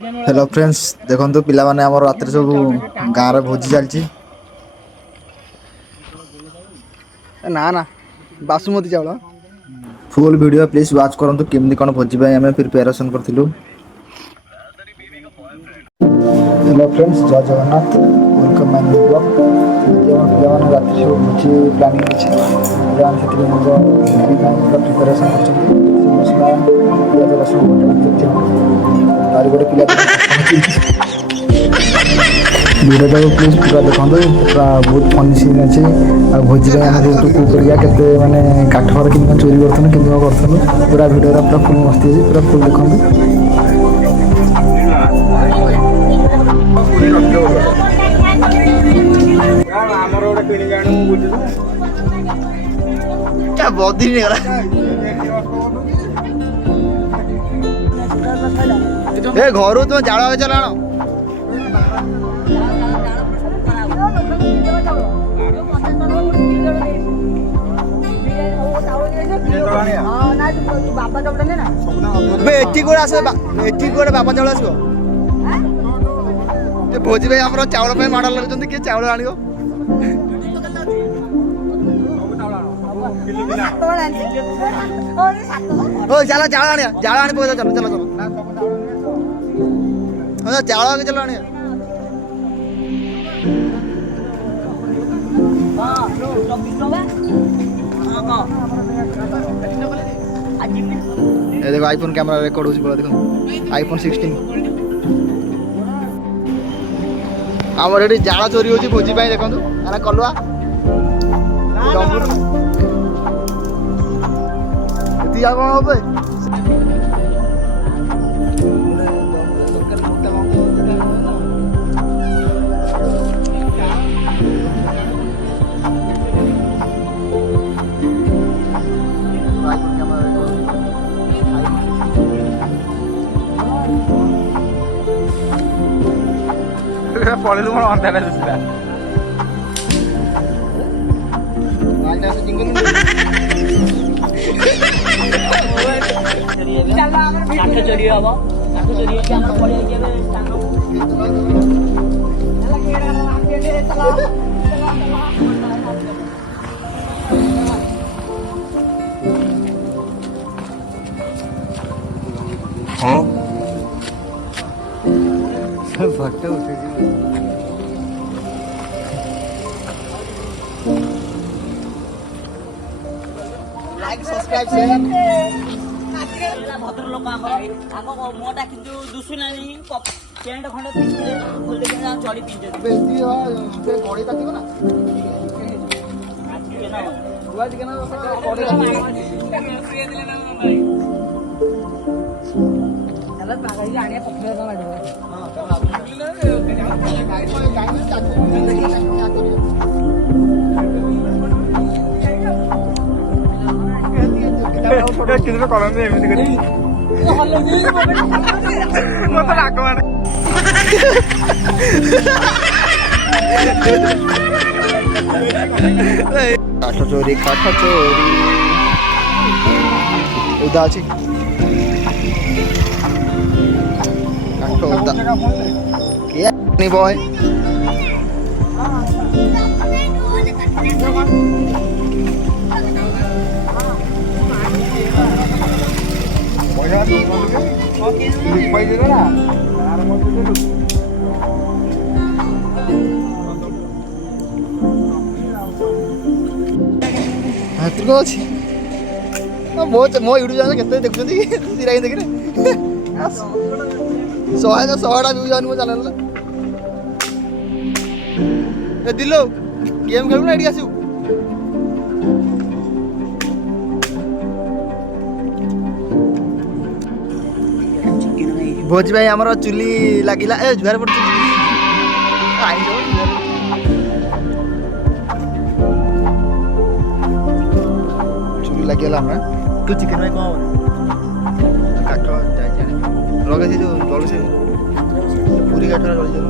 Hello friends देखो पिला माने आम रात सब गाँव भोजी चलती ना ना बासुमती चावल फुल वीडियो प्लीज वाच करूँ केमती कौन भोजी आम प्रिपेरेसन करूँ। हेलो फ्रेंड्स जय Jagannath welcome my new blog पिला रात सब भोजी प्लानिंग अच्छे प्रिपेरेसन कर मसला पिज रसुण गोटे पिला वीडियो टाक प्लीज पूरा देखो पूरा बहुत फनी सीन अच्छे आ भोजी जेहेतु कुकड़िया के माने काठ घर कि चोरी करूँ कि करूँ पूरा वीडियो पूरा फुल मस्ती अच्छे पूरा फुल देखो बदी घर तुम जाल चलाण गोटे बापा चाउल आस भोजी भाई आम चाउल माड़ लगे किए चाउल आण चल चाल आने जाल आने पकड़ चलो चलो चलो चावल आगे चलो आने देखो आईफोन कैमरा रिकॉर्ड हो देखो आईफोन 16 आमर ये जाल चोरी हो भोजी देखो अरे कलुआ कौन हो पड़े अंधार चोरी हम चोरी फोटो उठे लाइक सब्सक्राइब शेयर भद्र लोक आम मोटा कि दुसुना पैंट खंडे पिंधे चढ़ी पिंधे गड़ी काटिब ना କରନ୍ତି ଏମିତି କରି ମତେ ରାଗ ମାଡେ काठ चोरी उदा अच्छी काठ उदा किए बॉय अच्छी मो यूट्यूब चैनल के देखुं सिराई देखिए 100टा व्यू जानी मो चैनल दिलो गेम खेलू ना ये आसू भोज भाई आमर चुली लगिला ए जुआर पड़ चुली लगिला तू चिकन भाई कौन काठ लगे से जो जल से पूरी काठ जल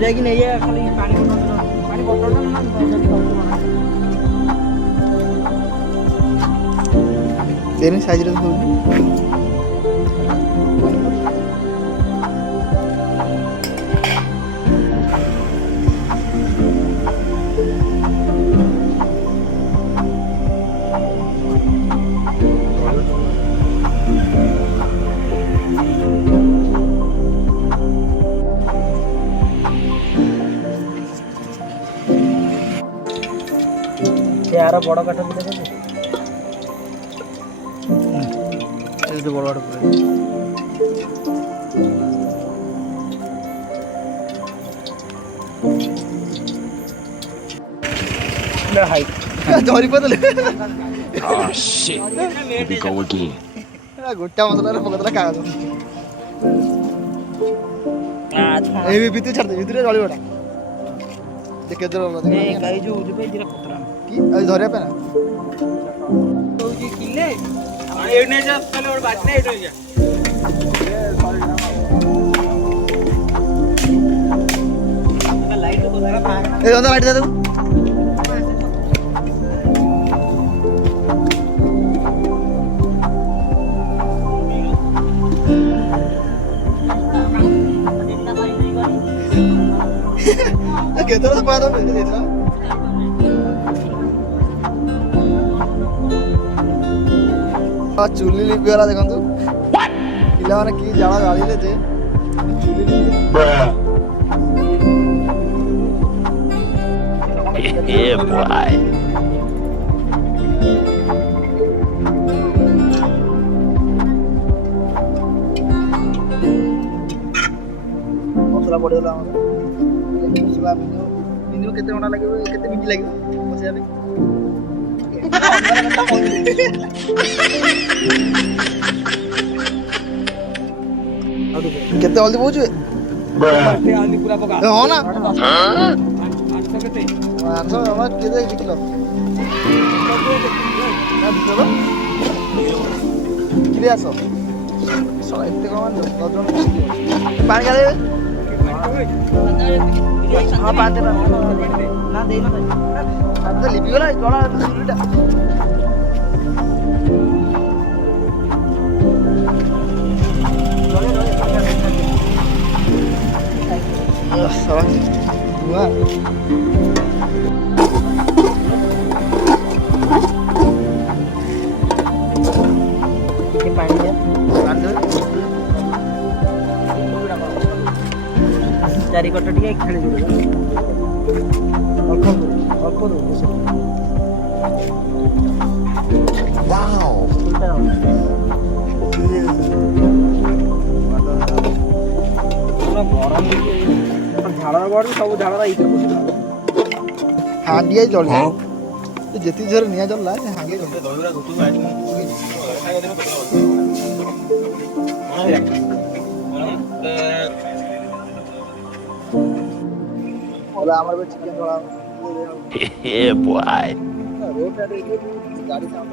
जाकि नहीं खाली पानी बोतल देने साइज रे यार बड़ काठ दिले दे এই তো বড় বড় করে ले हाई ধরি পড়লে Oh shit. Here we go again. গোটা মশলা পকাতলা কাগজ এই ভিতরে ছাড়তে ভিতরে জলিবটা দেখে ধরো ए गाई जो उठे पे जरा पतरा কি এই ধরে পে না तो जी किले ए ने जा पहले और बात नहीं हो जा लाइट को जरा भाग এই onda লাইট দে দাও କେତେବେଳେ ପାଦ ବେଶୀ ଦେଇଥିଲା ଚୁଲି ଲିଭିଗଲା ଦେଖନ୍ତୁ ପିଲାମାନେ କି ଜାଳ ଜାଳିଲେ ଯେ ଚୁଲି Yeah, boy. ମସଲା ପଡ଼ିଗଲା ଆମର ମସଲା ମିନିମମ୍ କେତେ ଘଣ୍ଟା ଲାଗିବ କେତେ ମିନିଟ୍ ଲାଗିବ ବସିବା ପାଇଁ କେତେ ହଳଦୀ ପକଉଛୁ आली पूरा पका ହଁ ନା आठ केते ମାଂସ ଆମର କେତେ କିଲୋ କିରେ ଆସ ଏତେ କଣ ପାଣି କାଢ଼େ हां बात ना दे ना ଲିଭିଗଲା ଜଳା ଚୁଲିଟା ये पानी दे चारि कट टिके खेली दे अल्प दो Wow. गरम झाड़ बड़ सब झाड़ ହାଣ୍ଡିଆ ଜଳିଲା ଯେତିକି ଜୋରେ ନିଆଁ ଜଳିଲା ସେ ହାଣ୍ଡିଆ ଜଳିଲା ଆମର ବି ଚିକେନ ଜଳା Yeah, boy. ରୋଡ ଗାଡି ସାଉଣ୍ଡ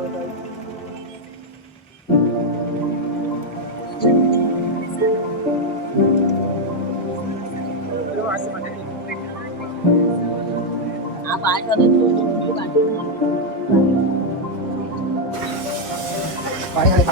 आप आज का तो ପାଣି ଖାଇ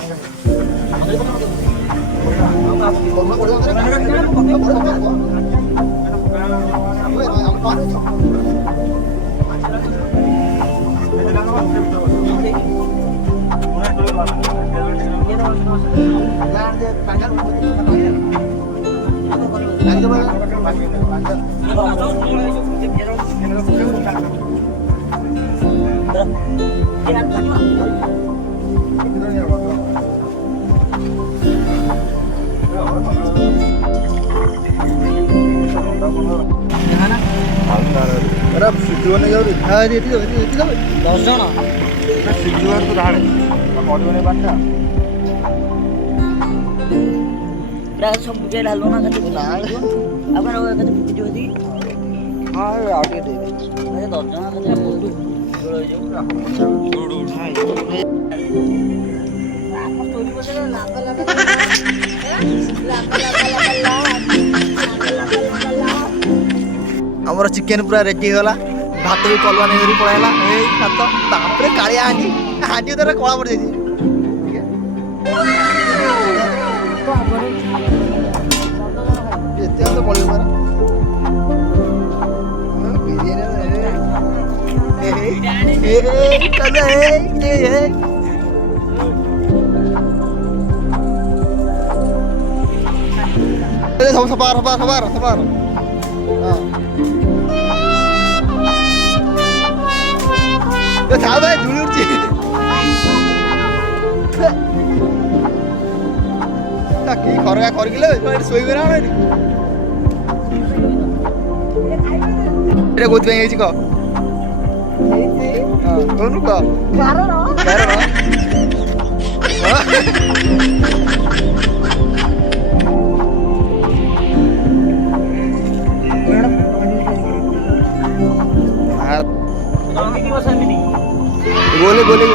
ସିଝିବନି ଯାଉଛି ଏଠି ଯାଉ 10 ଜଣ ସିଝିବାର ତ ଢାଳେ ପଡ଼ିବନି ପାଣିଟା पूरा सब बुझे डालो ना कते ନା अपन वो कते बुझी होती ହଁ ଆଉ ଟିକେ ଦେଇଦେ अरे 10 जण कते बोलू जोड़ स्टोरी बोले लागा ଆମର ଚିକେନ ପୁରା ରେଡି ହେଇଗଲା ଭାତ ବି କଲୁଆ ନେଇ ଧରି ପଳେଇଲା ଏଇ ଭାତ ତାପରେ କାଳିଆ ହାଣ୍ଡି ଧର କଳା ପଡ଼ିଯାଇଛି ଏତେ ତ ପଳେଇବ ପରା ସବୁ ସବାର ହଁ ଥାଉ ଭାଇ ଧୂଳି ଉଠୁଛି କି ଖରଗା କରିକିଲେ ଶୋଇବେ ନା ଏଠି ଏଇଟା କୋଉଥିପାଇଁ ହେଇଛି କହ କହୁନୁ କହ କାରଣ बोले बोले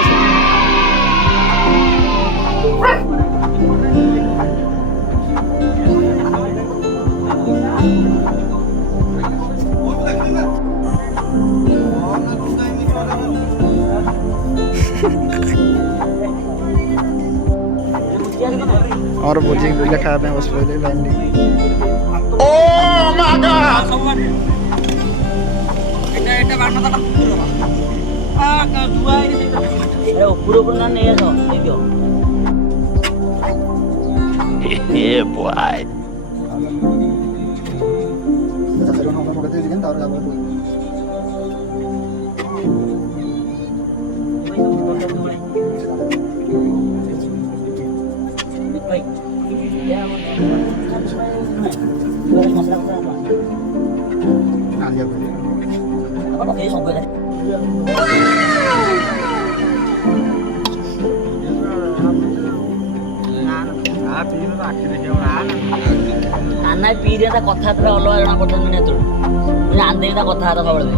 और भोजी पिला खाया बस पहले लाइन Yeah, boy. ନାଇଁ ପିଇରେ ତା କଥାବାର୍ତ୍ତା ଅଲଗା ଜଣା ପଡୁଛନ୍ତି ନା ତୋର ମୁଁ ଆନ୍ଦେଇ ତା କଥାବାର୍ତ୍ତା ସବୁବେଳେ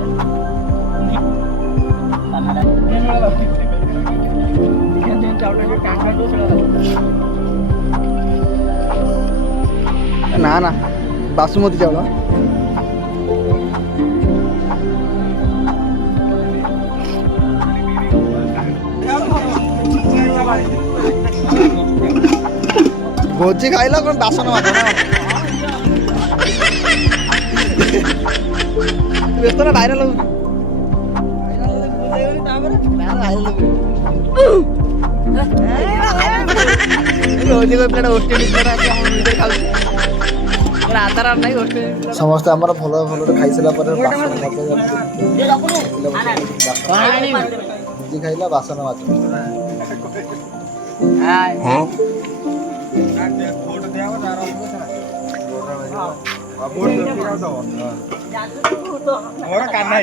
ना ना बासुमती चावल भोजी खाइल कौन बासन माजन व्यस्त ना भाइराल समस्त आम भल भल खाई सारा भोजी खाइला बासन माज ମୋର କାନ୍ନା